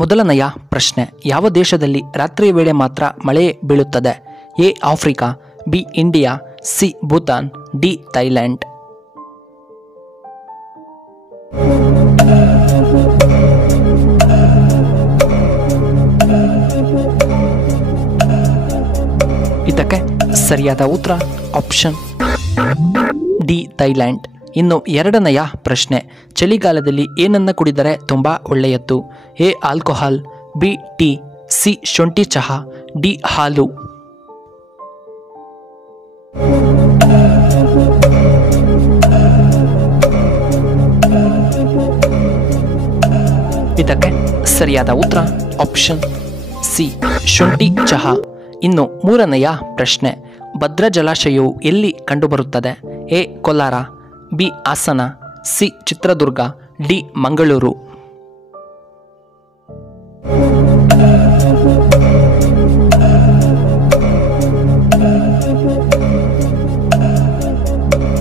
ಮೊದಲನೆಯ ಪ್ರಶ್ನೆ, ಯಾವ ದೇಶದಲ್ಲಿ ರಾತ್ರಿಯ ವೇಳೆ ಮಾತ್ರ ಮಳೆ ಬೀಳುತ್ತದೆ? A Africa, B India, C Bhutan, D Thailand. ಇದಕ್ಕೆ ಸರಿಯಾದ ಉತ್ತರ ಆಪ್ಷನ್ ಡಿ ಥೈಲ್ಯಾಂಡ್. ಇನ್ನು ಎರಡನೆಯ ಪ್ರಶ್ನೆ, ಚಳಿಗಾಲದಲ್ಲಿ ಏನನ್ನ ಕುಡಿದರೆ ತುಂಬ ಒಳ್ಳೆಯದ್ದು? A alcohol, B tea, C ಶುಂಠಿ ಚಹಾ, ಡಿ ಹಾಲು. ಇದಕ್ಕೆ ಸರಿಯಾದ ಉತ್ತರ ಆಪ್ಷನ್ ಸಿ ಶುಂಠಿ ಚಹಾ. ಇನ್ನು ಮೂರನೆಯ ಪ್ರಶ್ನೆ, ಭದ್ರಾ ಜಲಾಶಯವು ಎಲ್ಲಿ ಕಂಡುಬರುತ್ತದೆ? A Kolar, B Hassan, C Chitradurga, D Mangaluru.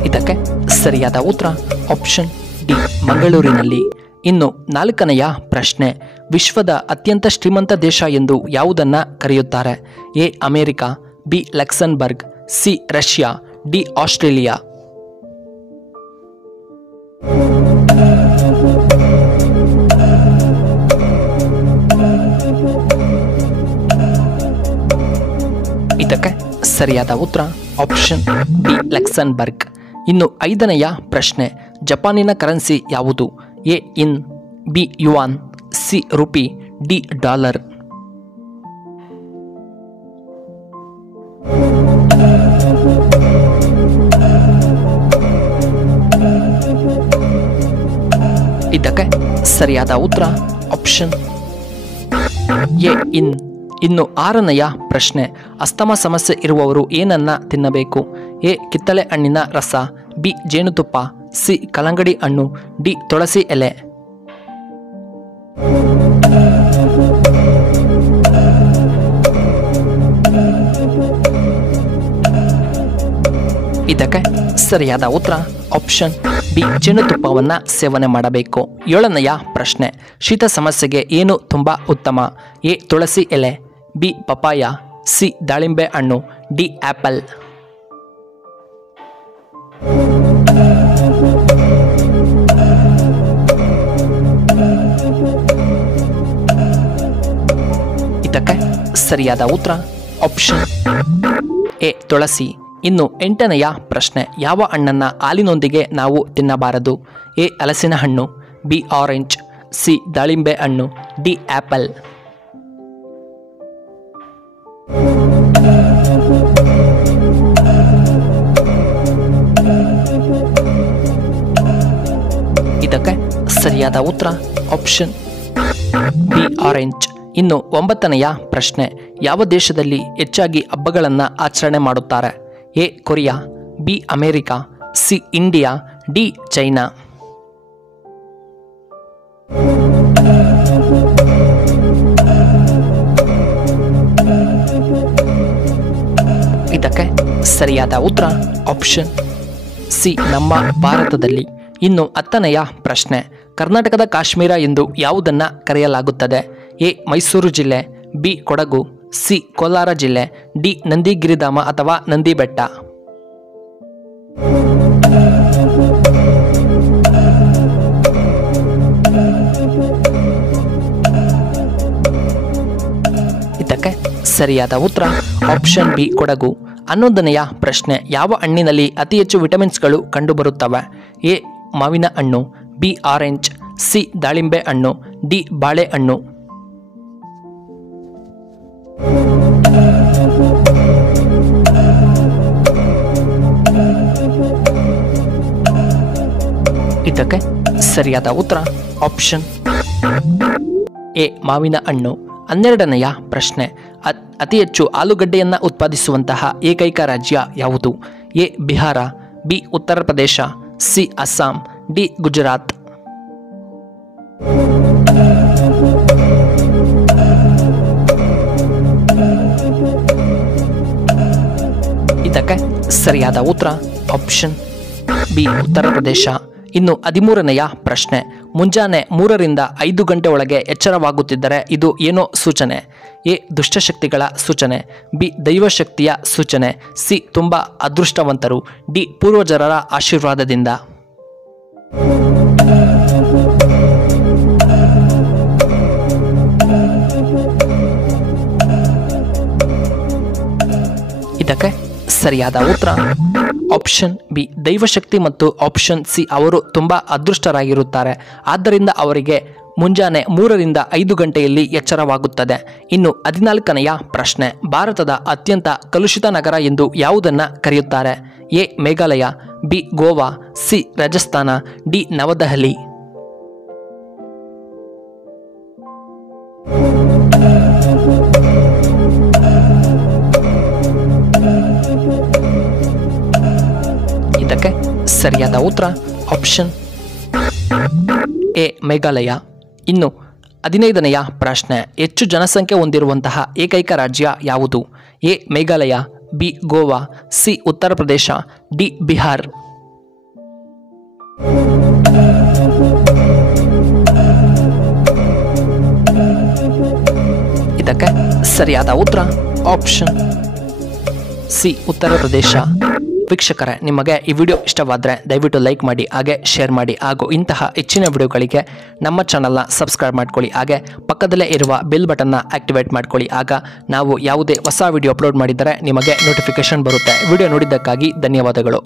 ಇದಕ್ಕೆ ಸರಿಯಾದ ಉತ್ತರ ಆಪ್ಷನ್ ಡಿ ಮಂಗಳೂರಿನಲ್ಲಿ. ಇನ್ನು ನಾಲ್ಕನೆಯ ಪ್ರಶ್ನೆ, ವಿಶ್ವದ ಅತ್ಯಂತ ಶ್ರೀಮಂತ ದೇಶ ಎಂದು ಯಾವುದನ್ನು ಕರೆಯುತ್ತಾರೆ? A America, B Luxembourg, C Russia, D Australia. ಇದಕ್ಕೆ ಸರಿಯಾದ ಉತ್ತರ ಆಪ್ಷನ್ ಬಿ ಲಕ್ಸೆಂಬರ್ಗ್. ಇನ್ನು ಐದನೆಯ ಪ್ರಶ್ನೆ, ಜಪಾನಿನ ಕರೆನ್ಸಿ ಯಾವುದು? A in, B yuan, C rupee, D dollar. ಇದಕ್ಕೆ ಸರಿಯಾದ ಉತ್ತರ ಆಪ್ಷನ್ ಎ ಇನ್. ಇನ್ನು ಆರನೆಯ ಪ್ರಶ್ನೆ, ಅಸ್ತಮ ಸಮಸ್ಯೆ ಇರುವವರು ಏನನ್ನ ತಿನ್ನಬೇಕು? ಎ ಕಿತ್ತಳೆ ಹಣ್ಣಿನ ರಸ, ಬಿ ಜೇನುತುಪ್ಪ, ಸಿ ಕಲ್ಲಂಗಡಿ ಹಣ್ಣು, ಡಿ ತುಳಸಿ ಎಲೆ. ಇದಕ್ಕೆ ಸರಿಯಾದ ಉತ್ತರ ಆಪ್ಷನ್ ಬಿ ಜೇನುತುಪ್ಪವನ್ನು ಸೇವನೆ ಮಾಡಬೇಕು. ಏಳನೆಯ ಪ್ರಶ್ನೆ, ಶೀತ ಸಮಸ್ಯೆಗೆ ಏನು ತುಂಬ ಉತ್ತಮ? ಎ ತುಳಸಿ ಎಲೆ, ಬಿ ಪಪಾಯ, ಸಿ ದಾಳಿಂಬೆ ಹಣ್ಣು, ಡಿ ಆಪಲ್. ಇದಕ್ಕೆ ಸರಿಯಾದ ಉತ್ತರ ಆಪ್ಷನ್ ಎ ತುಳಸಿ. ಇನ್ನು ಎಂಟನೆಯ ಪ್ರಶ್ನೆ, ಯಾವ ಹಣ್ಣನ್ನು ಹಾಲಿನೊಂದಿಗೆ ನಾವು ತಿನ್ನಬಾರದು? ಎ ಹಲಸಿನ ಹಣ್ಣು, ಬಿ ಆರೆಂಜ್, ಸಿ ದಾಳಿಂಬೆ ಹಣ್ಣು, ಡಿ ಆಪಲ್. ಇದಕ್ಕೆ ಸರಿಯಾದ ಉತ್ತರ ಆಪ್ಷನ್ ಬಿ ಆರೆಂಜ್. ಇನ್ನು ಒಂಬತ್ತನೆಯ ಪ್ರಶ್ನೆ, ಯಾವ ದೇಶದಲ್ಲಿ ಹೆಚ್ಚಾಗಿ ಹಬ್ಬಗಳನ್ನು ಆಚರಣೆ ಮಾಡುತ್ತಾರೆ? A Korea, B America, C India, D China. ಇದಕ್ಕೆ ಸರಿಯಾದ ಉತ್ತರ ಆಪ್ಷನ್ ಸಿ ನಮ್ಮ ಭಾರತದಲ್ಲಿ. ಇನ್ನು ಹತ್ತನೆಯ ಪ್ರಶ್ನೆ, ಕರ್ನಾಟಕದ ಕಾಶ್ಮೀರ ಎಂದು ಯಾವುದನ್ನು ಕರೆಯಲಾಗುತ್ತದೆ? ಎ ಮೈಸೂರು ಜಿಲ್ಲೆ, ಬಿ ಕೊಡಗು, ಸಿ ಕೋಲಾರ ಜಿಲ್ಲೆ, ಡಿ ನಂದಿಗಿರಿಧಾಮ ಅಥವಾ ನಂದಿ ಬೆಟ್ಟ. ಇದಕ್ಕೆ ಸರಿಯಾದ ಉತ್ತರ ಆಪ್ಷನ್ ಬಿ ಕೊಡಗು. 11ನೆಯ ಪ್ರಶ್ನೆ, ಯಾವ ಹಣ್ಣಿನಲ್ಲಿ ಅತಿ ಹೆಚ್ಚು ವಿಟಮಿನ್ಸ್ಗಳು ಕಂಡುಬರುತ್ತವೆ? ಎ ಮಾವಿನ ಹಣ್ಣು, ಬಿ ಆರೆಂಜ್, ಸಿ ದಾಳಿಂಬೆ ಹಣ್ಣು, ಡಿ ಬಾಳೆಹಣ್ಣು. ಇದಕ್ಕೆ ಸರಿಯಾದ ಉತ್ತರ ಆಪ್ಷನ್ ಎ ಮಾವಿನ ಹಣ್ಣು. 12ನೆಯ ಪ್ರಶ್ನೆ, ಅತಿ ಹೆಚ್ಚು ಆಲೂಗಡ್ಡೆಯನ್ನು ಉತ್ಪಾದಿಸುವಂತಹ ಏಕೈಕ ರಾಜ್ಯ ಯಾವುದು? A Bihar, B Uttar Pradesh, C Assam, D Gujarat. ಇದಕ್ಕೆ ಸರಿಯಾದ ಉತ್ತರ ಆಪ್ಷನ್ ಬಿ ಉತ್ತರ ಪ್ರದೇಶ. ಇನ್ನು 13ನೆಯ ಪ್ರಶ್ನೆ, ಮುಂಜಾನೆ 3ರಿಂದ 5 ಗಂಟೆ ಒಳಗೆ ಎಚ್ಚರವಾಗುತ್ತಿದ್ದರೆ ಇದು ಏನೋ ಸೂಚನೆ? ಎ. ದುಷ್ಟಶಕ್ತಿಗಳ ಸೂಚನೆ. ಬಿ. ದೈವಶಕ್ತಿಯ ಸೂಚನೆ. ಸಿ. ತುಂಬ ಅದೃಷ್ಟವಂತರು. ಡಿ. ಪೂರ್ವಜರರ ಆಶೀರ್ವಾದದಿಂದ. ಇದಕ್ಕೆ ಸರಿಯಾದ ಉತ್ತರ ಆಪ್ಷನ್ ಬಿ ದೈವಶಕ್ತಿ ಮತ್ತು ಆಪ್ಷನ್ ಸಿ ಅವರು ತುಂಬ ಅದೃಷ್ಟರಾಗಿರುತ್ತಾರೆ, ಆದ್ದರಿಂದ ಅವರಿಗೆ ಮುಂಜಾನೆ 3ರಿಂದ 5 ಗಂಟೆಯಲ್ಲಿ ಎಚ್ಚರವಾಗುತ್ತದೆ. ಇನ್ನು 14ನೆಯ ಪ್ರಶ್ನೆ, ಭಾರತದ ಅತ್ಯಂತ ಕಲುಷಿತ ನಗರ ಎಂದು ಯಾವುದನ್ನು ಕರೆಯುತ್ತಾರೆ? A. Meghalaya, B. Goa, C. Rajasthan, D. Navadehali. ಇದಕ್ಕೆ ಸರಿಯಾದ ಉತ್ತರ ಆಪ್ಷನ್ ಎ. ಮೇಘಾಲಯ. ಇನ್ನು 15ನೆಯ ಪ್ರಶ್ನೆ, ಹೆಚ್ಚು ಜನಸಂಖ್ಯೆ ಹೊಂದಿರುವಂತಹ ಏಕೈಕ ರಾಜ್ಯ ಯಾವುದು? A. Meghalaya, B. Goa, C. Uttar Pradesh, D. Bihar. ಇದಕ್ಕೆ ಸರಿಯಾದ ಉತ್ತರ ಆಪ್ಷನ್ ಸಿ. ಉತ್ತರ ಪ್ರದೇಶ. ವೀಕ್ಷಕರೇ, ನಿಮಗೆ ಈ ವಿಡಿಯೋ ಇಷ್ಟವಾದರೆ ದಯವಿಟ್ಟು ಲೈಕ್ ಮಾಡಿ, ಹಾಗೆ ಶೇರ್ ಮಾಡಿ, ಹಾಗೂ ಇಂತಹ ಹೆಚ್ಚಿನ ವಿಡಿಯೋಗಳಿಗೆ ನಮ್ಮ ಚಾನಲ್ನ ಸಬ್ಸ್ಕ್ರೈಬ್ ಮಾಡ್ಕೊಳ್ಳಿ, ಹಾಗೆ ಪಕ್ಕದಲ್ಲೇ ಇರುವ ಬೆಲ್ ಬಟನ್ನ ಆಕ್ಟಿವೇಟ್ ಮಾಡ್ಕೊಳ್ಳಿ. ಆಗ ನಾವು ಯಾವುದೇ ಹೊಸ ವಿಡಿಯೋ ಅಪ್ಲೋಡ್ ಮಾಡಿದರೆ ನಿಮಗೆ ನೋಟಿಫಿಕೇಶನ್ ಬರುತ್ತೆ. ವಿಡಿಯೋ ನೋಡಿದ್ದಕ್ಕಾಗಿ ಧನ್ಯವಾದಗಳು.